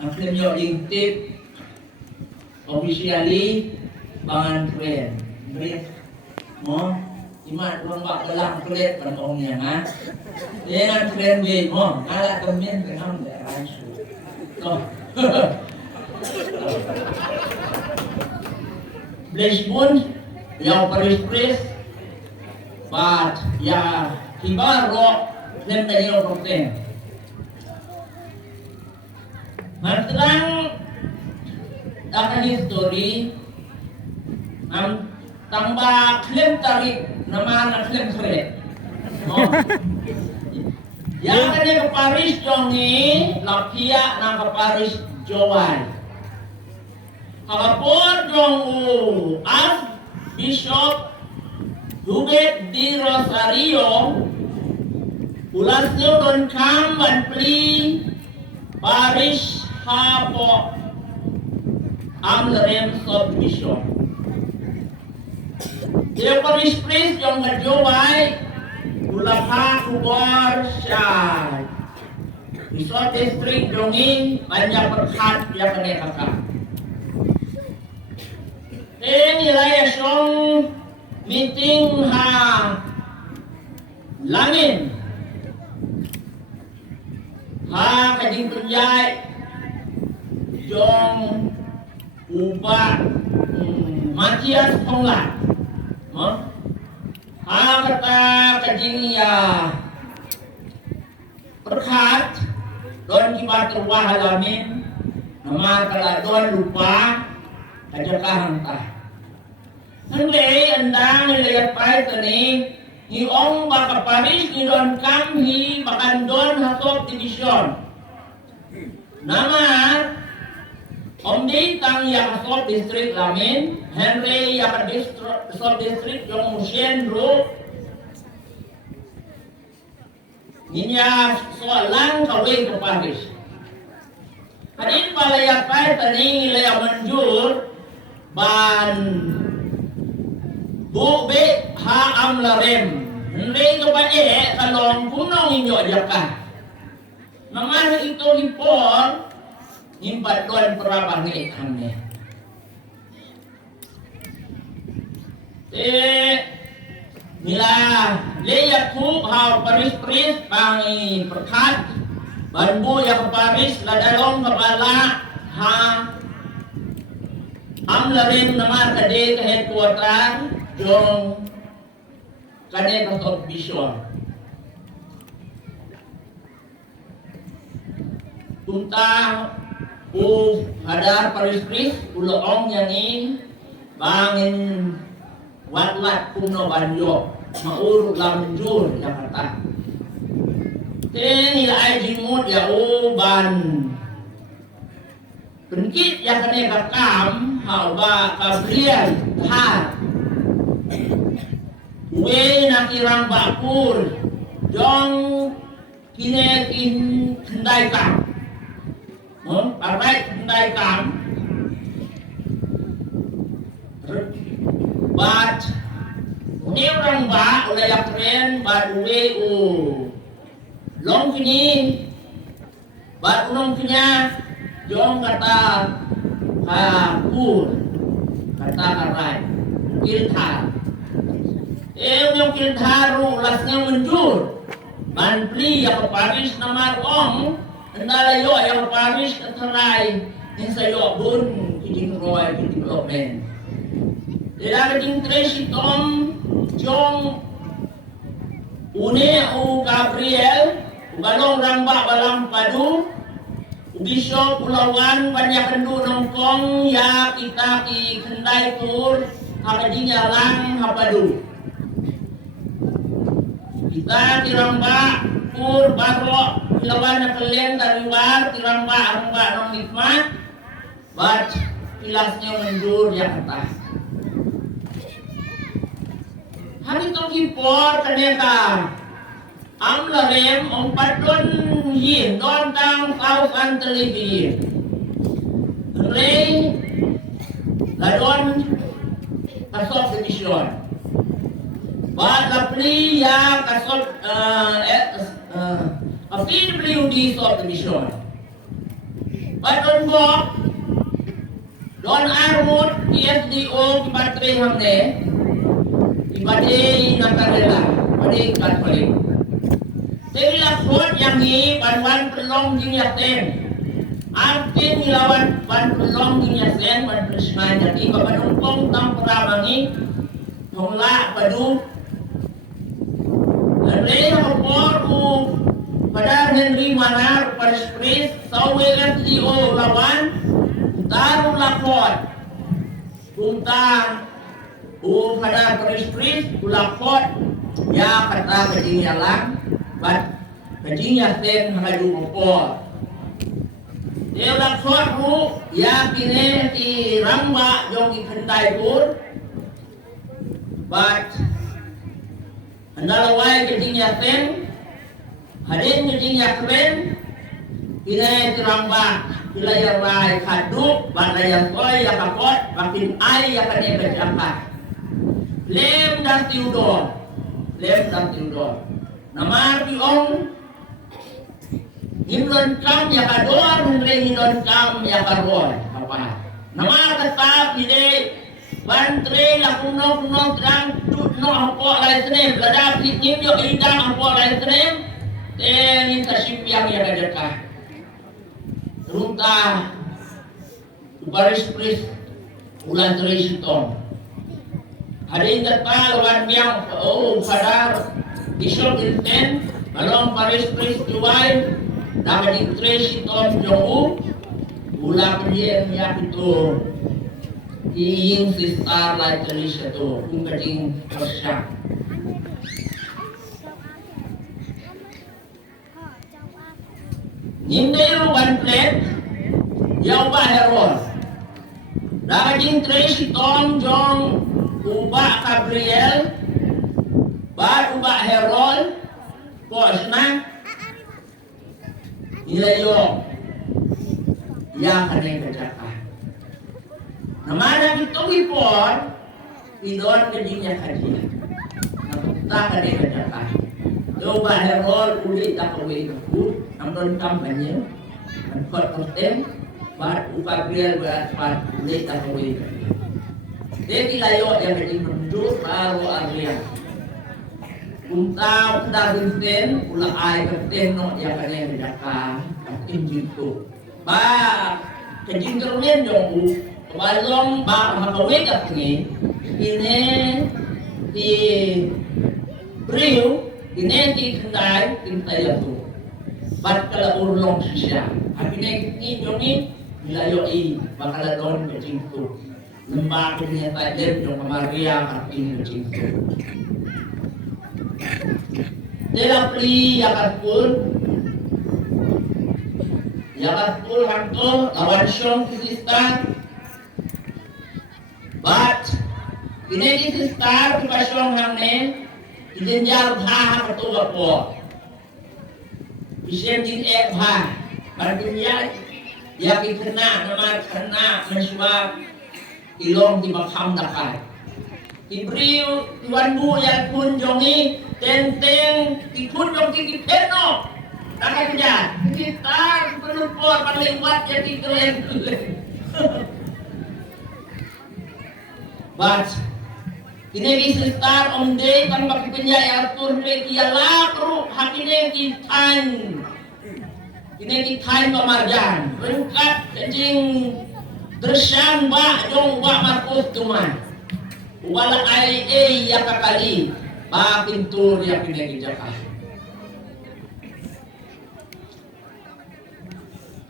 ang klenyo intip officially bangan kren. Kren mo iman kurang bak dalam kren panong niya ha. Yan ang kren way mo. Ngala kami kenam da rasu. So. Bless moon yang paris-paris but ya hibaro dan tayo protein. Mantrang akan history ang tamba klem tarik naman ang klem kret. No? Yang kanya ke Paris jongi lapia nang ke Paris Jowan. Hagapor jong as Bishop Hubert di Rosario ulasnya don kam ban pli Paris hapo amlerem sob Bishop. Dia Paris Prince jong ngajowai ulapa kubor syai. Resort district jongi banyak perkat dia kene kakak. Nilai asyong meeting langin kading penjay jong ubah Matias Ponglat kata kading perkat don kibat ruah halamin nama kala don lupa kajakahang tah. Hindi andang nilayat pa ito ni ong baka Paris ni Don Kamhi bakan Don Hasop Division. Nama di tang ya Hasop District lamin Henry ya Hasop District yung Musyen Ro niya soalan kawin ke Paris. Hadin palayat pa ito ni nilayat manjur ban Bube ha amlarem. Hindi ko ba kalong kunong inyo adyakan. Mga ito hipon, himpat doon perabang ni ikan niya. Nila leyak ku ha Paris pangi perkat banbu yang Paris ladalong kepala ha amlarem nama kade ke headquarter yung kanya ng vision. Punta hadar Paris uloong yani bangin watlat puno banyo maurut lamjur Jakarta. Nila ay jimut ya ban penkit ya kanya kakam ba kabriel har we nakirang bakul jong kinekin kendai kam parai kendai kam bat ni orang ba ulay akren bat we long kini bat unong kinya jong kata kapur kata karai kiltar yung kiltaro lasnya menjur banpli yang Paris nama ong nalayo yang Paris keterai yang sayo bun kijing roy kijing lopen dila kijing tres itom jong une u Gabriel balong ramba balang padu Bishop Pulawan banyak kendu nongkong ya kita ki kendai tur hakadinya lang hapadu kita tiramba pur baro ilawan na kalian dari luar tiramba nong nikmat bat kilasnya mundur di atas hari itu kipor kaneka amlarem padon yin don tang kausan televisi rey ladon kasop division Badapli ya kasot PWD subdivision. Padon bok Don armut PSDO kibatri hamne ibadi nakarela badi kat balik Tela khot yang ni ban pelong ding yaten artin lawan ban pelong ding yaten ban prisma jadi babanungkong tampuramangi nongla padu Henry Hopor pada Henry Manar Paris Sawelan Dio lawan Taruh lakot Kuntang pada Paris lakot ya kata kajingnya lang bat kajingnya ten haju Hopor dia lakot ya kini di ramba jong ikendai pun bat andalawai kajingnya ten hadin kajingnya keren kini terambah wilayah rai kaduk bandaya koi ya kapot makin ai ya kane berjangka lem dan tiudor nama piong himlon kam ya kador hendre himlon kam ya karbon apa nama tetap ide bantre la kuno terang tut no hapo lai sene belada pitnyim yo idang hapo lai sene ni tasip yang ya kadaka Runta Paris ulan terisi ton. Ada yang terpal yang pada Bishop Inten balong Paris tuai dapat terisi ton jauh ulang dia yang itu ingin sistar lai terisi itu ungkajing persyak. Nindero one plate, Yauba Herol. Daging Tracy Tom Jong Uba Gabriel, Bar Uba Herol, Posna, Ilayo, yang kanay kajaka. Namana itong ipon, idon kadinya kadinya. Napunta kanay kajaka. Yauba Herol ulit ako ikakut. Amron kampanye, angkot konten, buat upabrial buat ulit atau ulit. Jadi layo yang jadi penduduk baru Arya. Untau kita binten, ulang air konten no yang kalian berjaka, kampung jitu. Ba, kejingkermen dong, balong ba makawin kapni, ini di Priu, ini di Kendai, Kintai Latu. Bat kala urlong siya. Akhirnya ni jongi nilayoi bakal don kecingtu. Lembah kini tajem jong kamaria kapin kecingtu. Dela pri yakat pul hanto lawan syong kisistan. Bat ini kisistan kita syong hamne ijenjar bha ketua po. Isem jing ha, artinya yang kena nama kena meswa ilong di makam dakai. Ibriu tuan bu yang pun jongi tenteng ikut jong kiki peno. Dakai kerja kita penupor panlewat jadi keren. But ini sekitar omde kan bagi penjaya atur mereka lakru hakine kitan ini kitan pemarjan rengkat kencing dersyang ba jong ba markus tuman wala ai ya kakali ba pintur ya kini kijaka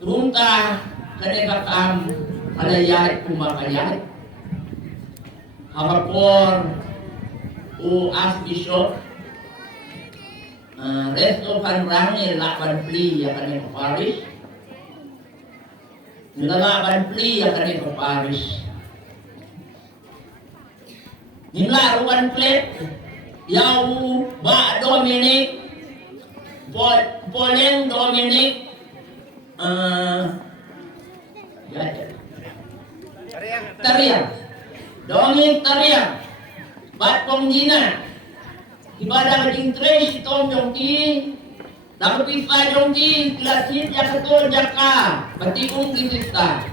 runta kane kakam alayat kumakayat Harapor Archbishop Resto Panrangi laban pli ya kane ke Paris laban pli ya kane ke Paris nila ruan plate yau ba Dominic Poleng Dominic Tariang Dominic Tariang Bat Pong Dina ibadah kajing tres tom yong ki Nakapisa yung di, klasin ya katul jaka, batikong gisista.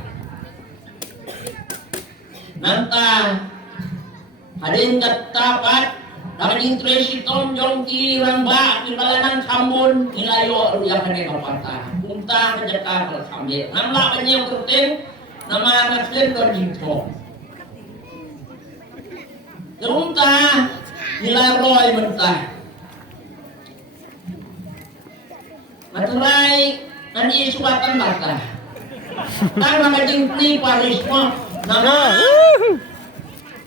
Nanta, hadin kat tapat, nakaling tresiton yung di ramba, kibala ng kambon, ilayo ya kanina pata. Punta ka jaka kal kambir. Namla niya yung rutin, na mga naslendor dito. Punta, nilaroy menta. Maturay, nani isubatan bata. Tang maging free paris mo. Nama,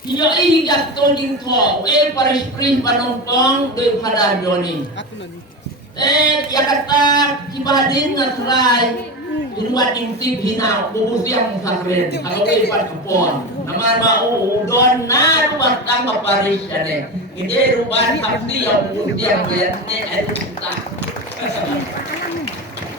iyo ihigat to dito. Paris free panongtong, doy pada joni. Yakata, kibadin na try. Inuat intip hinaw, bubusiyang sakrin. Ako patupon. Naman doon na rubat tang paris yan eh. Hindi rubat saksi yung bubusiyang yan. Ito kita.